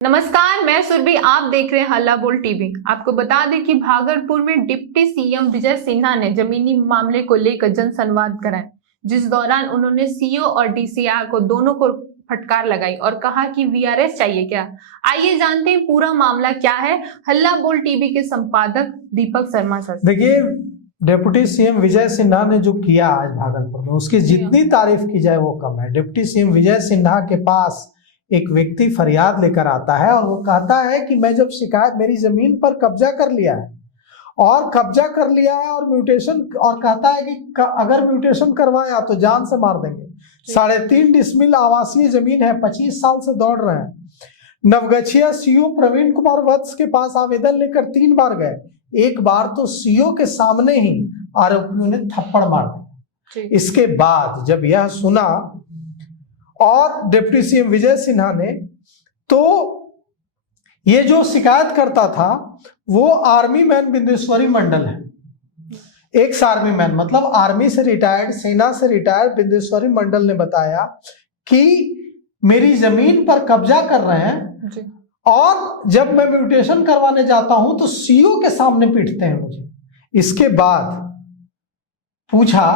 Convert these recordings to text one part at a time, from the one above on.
नमस्कार, मैं सुरभि, आप देख रहे हैं हल्ला बोल टीवी। आपको बता दें कि भागलपुर में डिप्टी सीएम विजय सिन्हा ने जमीनी मामले को लेकर जन संवाद कराया, जिस दौरान उन्होंने सीओ और डीसीआर को दोनों को फटकार लगाई और कहा कि वीआरएस चाहिए क्या। आइए जानते हैं पूरा मामला क्या है। हल्ला बोल टीवी के संपादक दीपक शर्मा सर। देखिए, डिप्टी सीएम विजय सिन्हा ने जो किया आज भागलपुर में, उसकी जितनी तारीफ की जाए वो कम है। डिप्टी सीएम विजय सिन्हा के पास एक व्यक्ति फरियाद लेकर आता है और वो कहता है कि मैं जब शिकायत, मेरी जमीन पर कब्जा कर लिया है और म्यूटेशन, और कहता है कि अगर म्यूटेशन करवाया तो जान से मार देंगे। 3.5 डिसमिल आवासीय जमीन है, 25 साल से दौड़ रहे हैं। नवगछिया सीओ प्रवीण कुमार वत्स के पास आवेदन लेकर 3 बार गए। एक बार तो सीओ के सामने ही आरोपियों ने थप्पड़ मार दिया। इसके बाद जब यह सुना और डिप्टी सीएम विजय सिन्हा ने, तो ये जो शिकायत करता था वो आर्मी मैन बिंदेश्वरी मंडल है। एक्स आर्मी मैन, मतलब आर्मी से रिटायर्ड, सेना से रिटायर्ड बिंदेश्वरी मंडल ने बताया कि मेरी जमीन पर कब्जा कर रहे हैं और जब मैं म्यूटेशन करवाने जाता हूं तो सीओ के सामने पीटते हैं मुझे। इसके बाद पूछा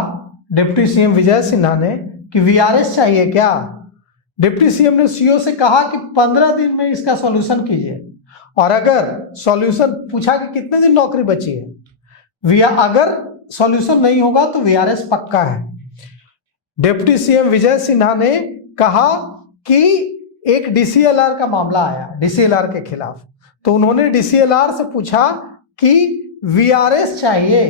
डिप्टी सीएम विजय सिन्हा ने कि वीआरएस चाहिए क्या। डिप्टी सीएम ने सीओ से कहा कि 15 दिन में इसका सॉल्यूशन कीजिए, और अगर सॉल्यूशन, पूछा कि कितने दिन नौकरी बची है, अगर सॉल्यूशन नहीं होगा तो वीआरएस पक्का है। डिप्टी सीएम विजय सिन्हा ने कहा कि एक डीसीएलआर का मामला आया डीसीएलआर के खिलाफ, तो उन्होंने डीसीएलआर से पूछा कि वीआरएस चाहिए,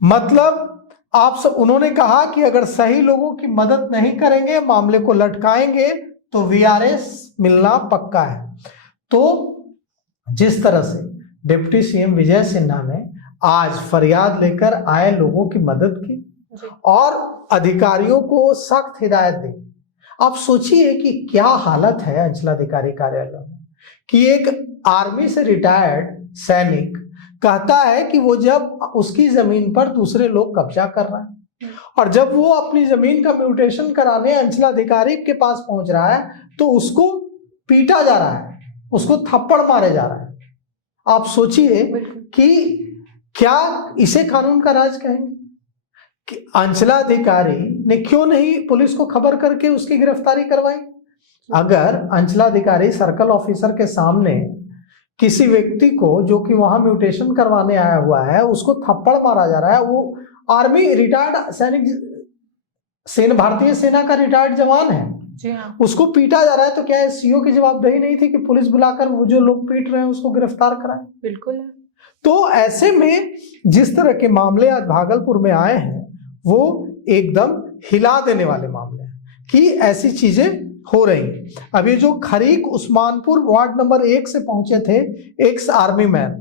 मतलब आप सब, उन्होंने कहा कि अगर सही लोगों की मदद नहीं करेंगे, मामले को लटकाएंगे तो वीआरएस मिलना पक्का है। तो जिस तरह से डिप्टी सीएम विजय सिन्हा ने आज फरियाद लेकर आए लोगों की मदद की और अधिकारियों को सख्त हिदायत दी, आप सोचिए कि क्या हालत है अंचलाधिकारी कार्यालय में कि एक आर्मी से रिटायर्ड सैनिक कहता है कि वो जब उसकी जमीन पर दूसरे लोग कब्जा कर रहे हैं और जब वो अपनी जमीन का म्यूटेशन कराने अंचलाधिकारी के पास पहुंच रहा है तो उसको पीटा जा रहा है, उसको थप्पड़ मारे जा रहा है। आप सोचिए कि क्या इसे कानून का राज कहेंगे कि अंचलाधिकारी ने क्यों नहीं पुलिस को खबर करके उसकी गिरफ्तारी करवाई। अगर अंचलाधिकारी सर्कल ऑफिसर के सामने किसी व्यक्ति को जो कि वहां म्यूटेशन करवाने आया हुआ है उसको थप्पड़ मारा जा रहा है, वो आर्मी रिटायर्ड सैनिक, भारतीय सेना का रिटायर्ड जवान है, जी हाँ, उसको पीटा जा रहा है, तो क्या सीओ की जवाबदेही नहीं थी कि पुलिस बुलाकर वो जो लोग पीट रहे हैं उसको गिरफ्तार कराए। बिल्कुल। तो ऐसे में जिस तरह के मामले आज भागलपुर में आए हैं वो एकदम हिला देने वाले मामले हैं कि ऐसी चीजें हो रही। अब ये जो खरीक उस्मानपुर वार्ड नंबर 1 से पहुंचे थे एक्स आर्मी मैन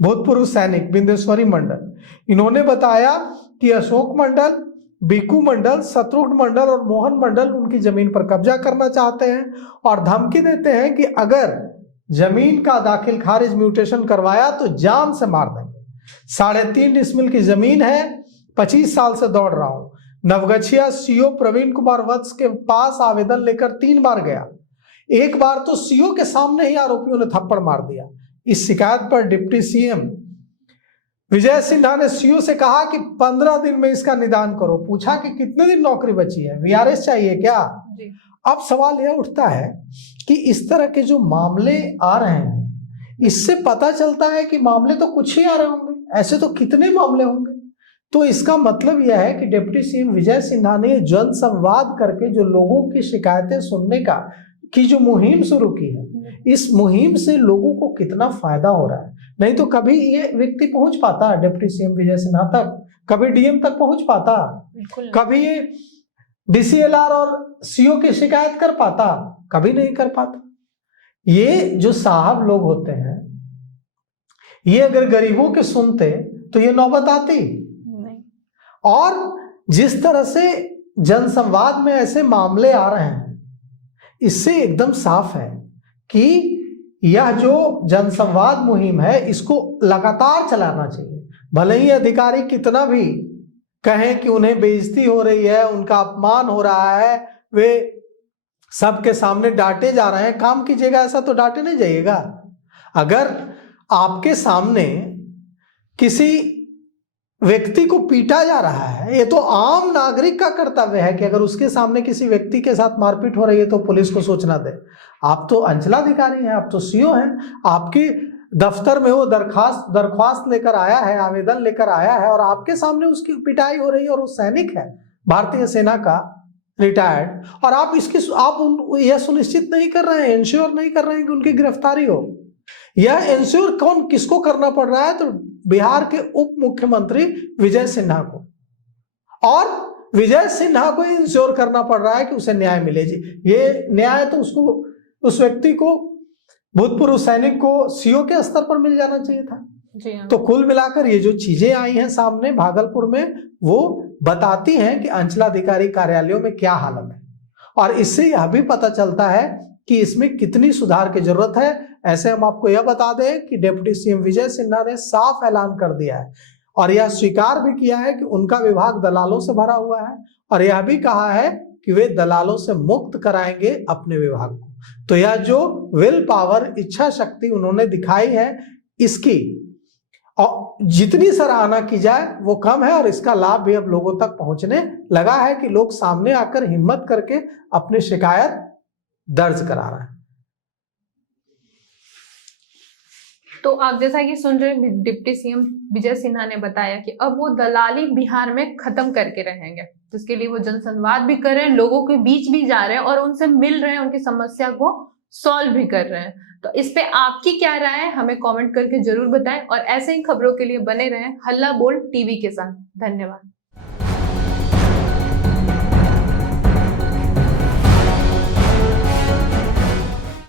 भूतपूर्व सैनिक बिंदेश्वरी मंडल, इन्होंने बताया कि अशोक मंडल, बीकू मंडल, शत्रुघ्न मंडल और मोहन मंडल उनकी जमीन पर कब्जा करना चाहते हैं और धमकी देते हैं कि अगर जमीन का दाखिल खारिज म्यूटेशन करवाया तो जान से मार देंगे। 3.5 डिसमिल की जमीन है, 25 साल से दौड़ रहा हूं। नवगछिया सीओ प्रवीण कुमार वत्स के पास आवेदन लेकर 3 बार गया। एक बार तो सीओ के सामने ही आरोपियों ने थप्पड़ मार दिया। इस शिकायत पर डिप्टी सीएम विजय सिन्हा ने सीओ से कहा कि 15 दिन में इसका निदान करो। पूछा कि कितने दिन नौकरी बची है, वीआरएस चाहिए क्या। अब सवाल यह उठता है कि इस तरह के जो मामले आ रहे हैं इससे पता चलता है कि मामले तो कुछ ही आ रहे होंगे, ऐसे तो कितने मामले होंगे। तो इसका मतलब यह है कि डिप्टी सीएम विजय सिन्हा ने जन संवाद करके जो लोगों की शिकायतें सुनने की जो मुहिम शुरू की है, इस मुहिम से लोगों को कितना फायदा हो रहा है। नहीं तो कभी ये व्यक्ति पहुंच पाता डिप्टी सीएम विजय सिन्हा तक, कभी डीएम तक पहुंच पाता, कभी ये डीसीएलआर और सीओ की शिकायत कर पाता, कभी नहीं कर पाता। ये जो साहब लोग होते हैं, ये अगर गरीबों के सुनते तो ये नौबत आती नहीं। और जिस तरह से जनसंवाद में ऐसे मामले आ रहे हैं, इससे एकदम साफ है कि यह जो जनसंवाद मुहिम है इसको लगातार चलाना चाहिए। भले ही अधिकारी कितना भी कहें कि उन्हें बेइज्जती हो रही है, उनका अपमान हो रहा है, वे सबके सामने डांटे जा रहे हैं, काम कीजिएगा, ऐसा तो डांटे नहीं जाइएगा। अगर आपके सामने किसी व्यक्ति को पीटा जा रहा है, ये तो आम नागरिक का कर्तव्य है कि अगर उसके सामने किसी व्यक्ति के साथ मारपीट हो रही है तो पुलिस को सूचना दे। आप तो अंचलाधिकारी हैं, आप तो सीओ हैं, आपके दफ्तर में वो दरख्वास्त लेकर आया है, आवेदन लेकर आया है, और आपके सामने उसकी पिटाई हो रही है, और वो सैनिक है भारतीय सेना का रिटायर्ड, और आप यह सुनिश्चित नहीं कर रहे हैं, इंश्योर नहीं कर रहे हैं कि उनकी गिरफ्तारी हो। यह इंश्योर किसको करना पड़ रहा है? तो बिहार के उप मुख्यमंत्री विजय सिन्हा को, और विजय सिन्हा को इंश्योर करना पड़ रहा है कि उसे न्याय मिले। जी, ये न्याय तो उस व्यक्ति को, भूतपूर्व सैनिक को सीओ के स्तर पर मिल जाना चाहिए था। जी हाँ। तो कुल मिलाकर ये जो चीजें आई हैं सामने भागलपुर में, वो बताती हैं कि अंचलाधिकारी कार्यालयों में क्या हालत है, और इससे यह भी पता चलता है कि इसमें कितनी सुधार की जरूरत है। ऐसे हम आपको यह बता दें कि डिप्टी सीएम विजय सिन्हा ने साफ ऐलान कर दिया है, और यह स्वीकार भी किया है कि उनका विभाग दलालों से भरा हुआ है, और यह भी कहा है कि वे दलालों से मुक्त कराएंगे अपने विभाग को। तो यह जो विल पावर, इच्छा शक्ति उन्होंने दिखाई है, इसकी और जितनी सराहना की जाए वो कम है, और इसका लाभ भी अब लोगों तक पहुंचने लगा है कि लोग सामने आकर हिम्मत करके अपनी शिकायत दर्ज करा रहे हैं। तो आप जैसा कि सुन रहे हैं, डिप्टी सीएम विजय सिन्हा ने बताया कि अब वो दलाली बिहार में खत्म करके रहेंगे, जिसके लिए वो जनसंवाद भी कर रहे हैं, लोगों के बीच भी जा रहे हैं और उनसे मिल रहे हैं, उनकी समस्या को सॉल्व भी कर रहे हैं। तो इस पे आपकी क्या राय है, हमें कमेंट करके जरूर बताएं, और ऐसे ही खबरों के लिए बने रहें हल्ला बोल टीवी के साथ। धन्यवाद।